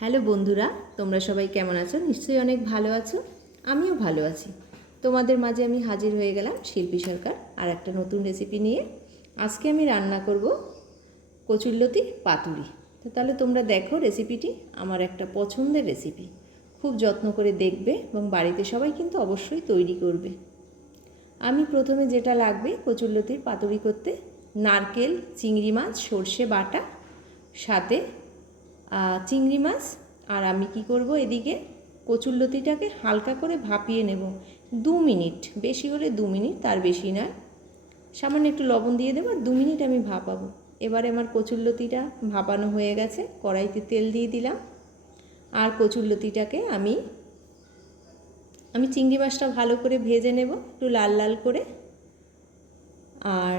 Hello বন্ধুরা, তোমরা সবাই কেমন আছো? নিশ্চয়ই অনেক ভালো আছো। আমিও ভালো আছি। তোমাদের মাঝে আমি হাজির হয়ে গেলাম শিল্পী সরকার আর একটা নতুন রেসিপি নিয়ে। আজকে আমি রান্না করব কচুরলতির পাতুরি। তো তাহলে তোমরা দেখো রেসিপিটি, আমার একটা পছন্দের রেসিপি। খুব যত্ন করে দেখবে এবং বাড়িতে সবাই কিন্তু অবশ্যই তৈরি করবে। আমি প্রথমে যেটা লাগবে কচুরলতির পাতুরি করতে, নারকেল, চিংড়ি মাছ, সর্ষে বাটা, সাথে চিংড়ি মাছ। আর আমি কি করব, এদিকে কচুরলতিটাকে হালকা করে ভাপিয়ে নেব 2 মিনিট, বেশি হলে 2 মিনিট, তার বেশি নয়। সামান্য একটু লবণ দিয়ে দেবো আর 2 মিনিট আমি ভাপাবো। এবারে আমার কচুরলতিটা ভাপানো হয়ে গেছে, কড়াইতে তেল দিয়ে দিলাম। আর কচুরলতিটাকে আমি চিংড়ি মাছটা ভালো করে ভেজে নেব একটু লাল লাল করে। আর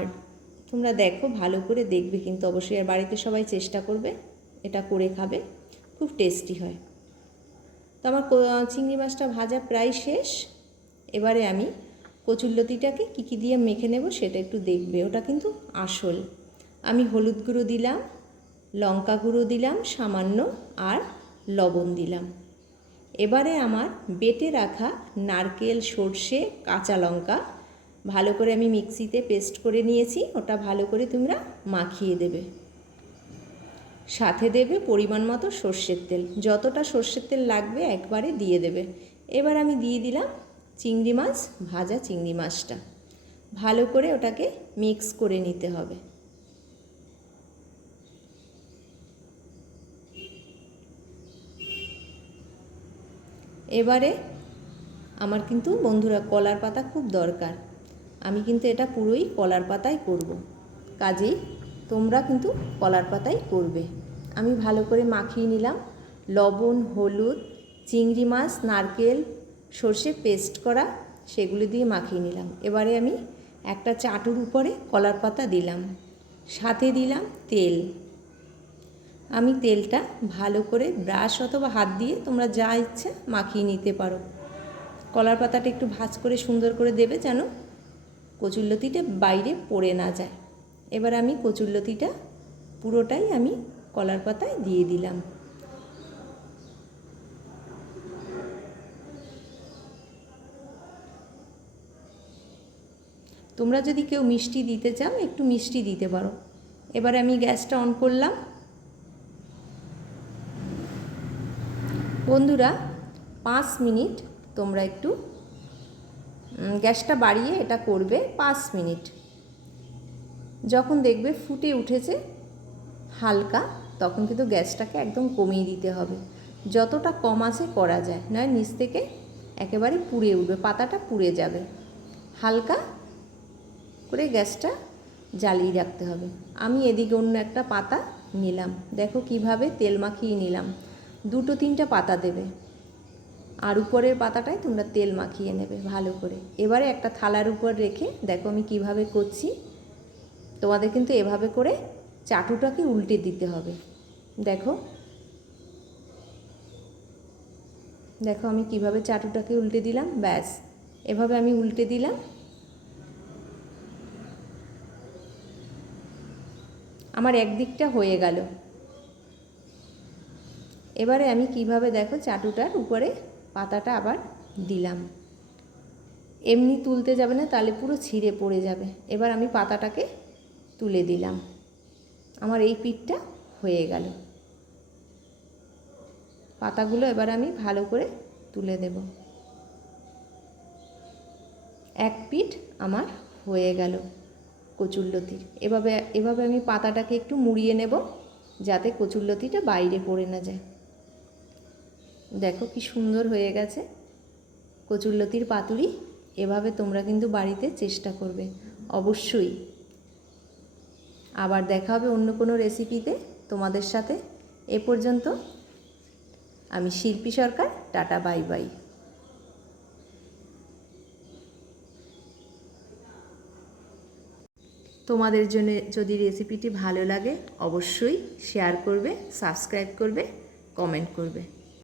তোমরা দেখো, ভালো করে দেখবে কিন্তু অবশ্যই, আর বাড়িতে সবাই চেষ্টা করবে, এটা করে খাবে, খুব টেস্টি হয়। তো আমার চিংড়ি মাছটা ভাজা প্রায় শেষ। এবারে আমি কচুরলতিটাকে কী দিয়ে মেখে নেব সেটা একটু দেখবে, ওটা কিন্তু আসল। আমি হলুদ গুঁড়ো দিলাম, লঙ্কা গুঁড়ো দিলাম সামান্য, আর লবণ দিলাম। এবারে আমার বেটে রাখা নারকেল, সর্ষে, কাঁচা লঙ্কা ভালো করে আমি মিক্সিতে পেস্ট করে নিয়েছি, ওটা ভালো করে তোমরা মাখিয়ে দেবে। সাথে দেবে পরিমাণ মতো সর্ষের তেল, যতটা সর্ষের তেল লাগবে একবারে দিয়ে দেবে। এবার আমি দিয়ে দিলাম চিংড়ি মাছ, ভাজা চিংড়ি মাছটা ভালো করে ওটাকে মিক্স করে নিতে হবে। এবারে আমার কিন্তু বন্ধুরা কলার পাতা খুব দরকার, আমি কিন্তু এটা পুরোই কলার পাতায় করব, কাজেই তোমরা কিন্তু কলার পাতায় করবে। আমি ভালো করে মাখিয়ে নিলাম, লবণ, হলুদ, চিংড়ি মাছ, নারকেল, সর্ষে পেস্ট করা, সেগুলো দিয়ে মাখিয়ে নিলাম। এবারে আমি একটা চাটুর উপরে কলার পাতা দিলাম, সাথে দিলাম তেল। আমি তেলটা ভালো করে ব্রাশ অথবা হাত দিয়ে তোমরা যা ইচ্ছা মাখিয়ে নিতে পারো। কলার পাতাটা একটু ভাঁজ করে সুন্দর করে দেবে যেন কচুরলতিটা বাইরে পড়ে না যায়। এবার আমি কচুরলতিটা পুরোটাই আমি কলার পাতায় দিয়ে দিলাম। তোমরা যদি কেউ মিষ্টি দিতে চাও একটু মিষ্টি দিতে পারো। এবারে আমি গ্যাসটা অন করলাম। বন্ধুরা 5 মিনিট তোমরা একটু গ্যাসটা বাড়িয়ে এটা করবে 5 মিনিট। যখন দেখবে ফুটে উঠেছে হালকা, তখন কিন্তু গ্যাসটাকে একদম কমিয়ে দিতে হবে। যতটা কম আছে করা যায়, নয় নিচ থেকে একেবারে পুড়ে উঠবে, পাতাটা পুড়ে যাবে। হালকা করে গ্যাসটা জ্বালিয়ে রাখতে হবে। আমি এদিকে অন্য একটা পাতা নিলাম, দেখো কিভাবে তেল মাখিয়ে নিলাম। 2-3টা পাতা দেবে, আর উপরের পাতাটায় তোমরা তেল মাখিয়ে নেবে ভালো করে। এবারে একটা থালার উপর রেখে দেখো আমি কিভাবে করছি। তোমাদের কিন্তু এভাবে করে চাটুটাকে উল্টে দিতে হবে। দেখো দেখো আমি কিভাবে চাটুটাকে উল্টে দিলাম, ব্যাস এভাবে আমি উল্টে দিলাম। আমার একদিকটা হয়ে গেল। এবারে আমি কিভাবে দেখো চাটুটার উপরে পাতাটা আবার দিলাম। এমনি তুলতে যাবে না, তাহলে পুরো ছিঁড়ে পড়ে যাবে। এবার আমি পাতাটাকে তুলে দিলাম। আমার এই পিঠটা হয়ে গেল। পাতাগুলো এবার আমি ভালো করে তুলে দেব। এক পিঠ আমার হয়ে গেল কচুরলতির। এভাবে আমি পাতাটাকে একটু মুড়িয়ে নেব যাতে কচুরলতিটা বাইরে পড়ে না যায়। দেখো কি সুন্দর হয়ে গেছে কচুরলতির পাতুরি। এভাবে তোমরা কিন্তু বাড়িতে চেষ্টা করবে অবশ্যই। আবার দেখা হবে অন্য কোনো রেসিপিতে তোমাদের সাথে। এ পর্যন্ত আমি শিল্পী সরকার, টাটা, বাই বাই। তোমাদের জন্য যদি রেসিপিটি ভালো লাগে অবশ্যই শেয়ার করবে, সাবস্ক্রাইব করবে, কমেন্ট করবে।